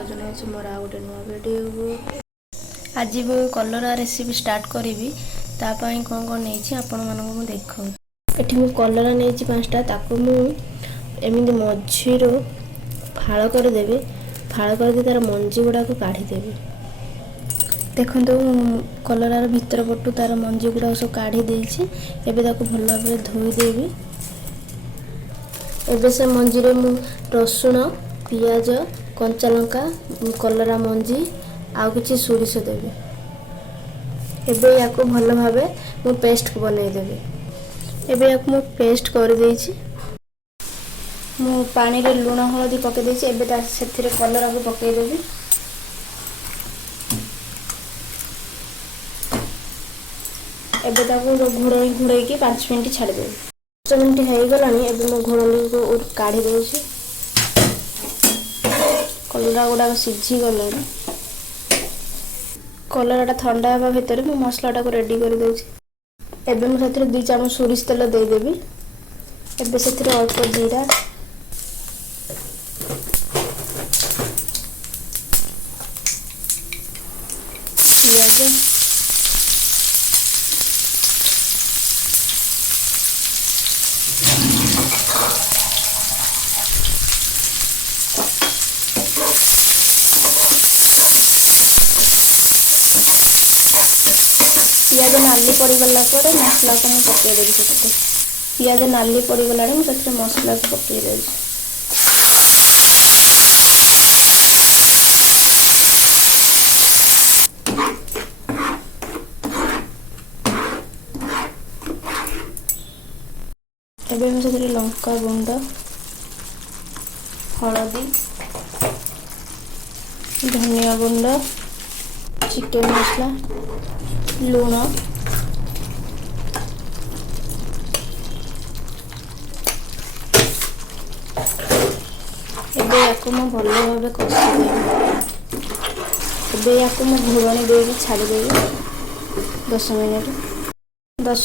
स्वागत जनाऊँ मोर आ गोटे नुआ वीडियो। आज मु कलरा रेसिपी स्टार्ट करी तापाई कौन कौन नहीं आपण मानक देखा एठी मु कलरा नहीं 5टा ताकू मु एमती मझीर फाड़ करदेवी फाड़ कर तार मंजी गुड़ा को काढ़ीदेवी। देखो कलरार भीतर पटू तार मंजी गुड़ा सब काढ़ी देछि। एबे ताको भल भाव धोईदेवी। एबे से मंजी रे मु रसुण पियाज कंचा लंका कलरा मंजी आउ किछि सोरिष देबी। एबे याको भल भाबे मु पेस्ट को बनै देबी। एबे याको मु पेस्ट कर देछि। मु पानी रे लूण हळदी पके देछि। एबे ता सेथिरे कलरा को पके देबी। एबे ताको घुड़ाई के 5 मिनट छाड़ देबी। 5 मिनट हो गलानी। एबे मु घोड़नी को काढ़ी देछि। कलरा गुड़ा सीझी गलानी। कलराटा ठंडा होगा भितर मु मसलाटा को रेडी कर देछि। एबे मु सेथिरे 2 चामच सोरिष तेल दे देबी। एबे सेथिरे अल्प जीरा पियाज पियाज नाली पड़गला मसला को मुझे पकईदेवी। से पियाज नाली पड़गला मुझे मसला को पकईदेवी। एबे मुझे लंका गुंड हलदी धनिया गुंड चिकन मसला लूण एबे याको मु भल भाव कषी एबे याको मु घोड़नी देवी छाड़देवी 10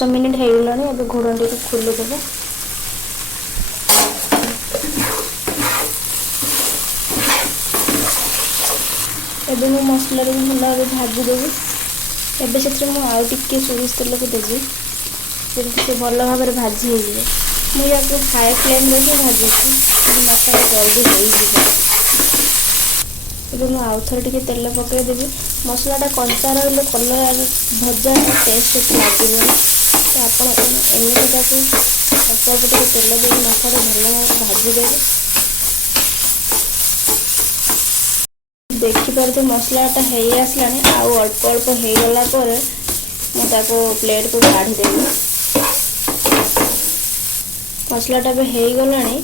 मिनिट हो गलानी। एबे घोड़नी को खोलिदेव। एबे मु मसला रे भल भाव भाजीदेवी। एबे से मु आउ टिके सोरिष तेल को देवी जमी से भल भाव में भाजी हो। मुझे हाई फ्लेम रे भाजी मसला जल्दी हो। एबे मु आउ थोड़े टिके तेल पकईदेवी। मसलाटा कंचा रही कलर भजा टेस्ट लगे। तो आप एमती अल्प टिके तेल दे मसला भल भाव भाजीदेवी। देखिपे मसलाटा हो आसलानी। आउ अल्प अल्प हो गला मुझे प्लेट को काढ़ीदेवी। मसलाटा भी हो गलानी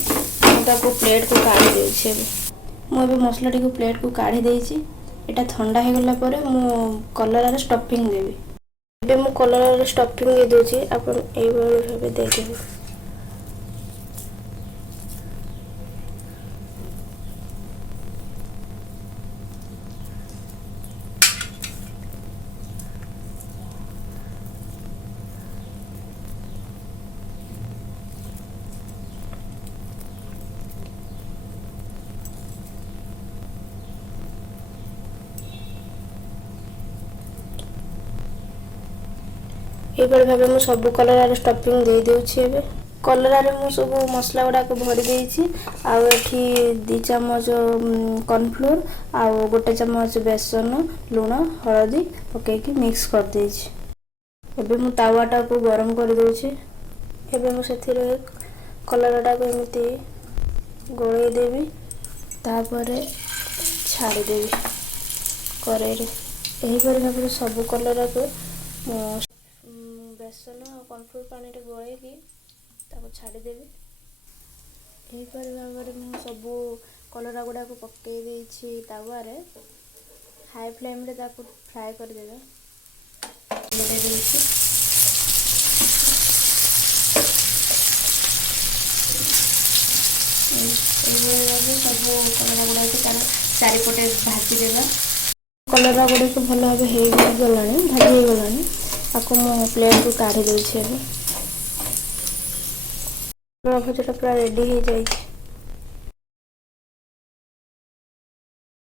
मुझे प्लेट को काढ़ी देछि। मुझे मसलाटी को प्लेट को काढ़ी देछि। एटा ठंडा हो गला मु कलरार स्टफिंग देवी। एबे मु कलरार स्टफिंग दे दोछि। आपण एई भाबे दे देबे। यही भाव मुझे सब कलर स्टफिंग दे दूसरी। एबे कलर मु सब मसला गुड़ा को भरी देछि। आउ एठी 2 चामच कॉर्नफ्लोर आउ 1 चामच बेसन लूण हळदी पकईकी मिक्स कर देछि। एबे मु तावाटा को गरम कर देछि। एबे मु सेथिरे कलरटा को एमती गोळेई देबी। तापरे छाड़ी देबी कड़ाई रे। एही भाव सब कलर को बेसन और कॉर्नफ्लोर पानी रे गोळेकी ताको छाड़ीदेवी। यही भाव में सब कलरा गुड़ा को पकई देछि तावारे। हाई फ्लेम रे ताको फ्राई कर देबे। सब कलरा गुड़ा को चारिपटे भाजी देगा। कलरा गुड़ा को भल भाव हो गलानी भाजी हो गलानी। आपको मु प्लेट को काढ़ी देछि। भजाटा पूरा रेडी हो जाए।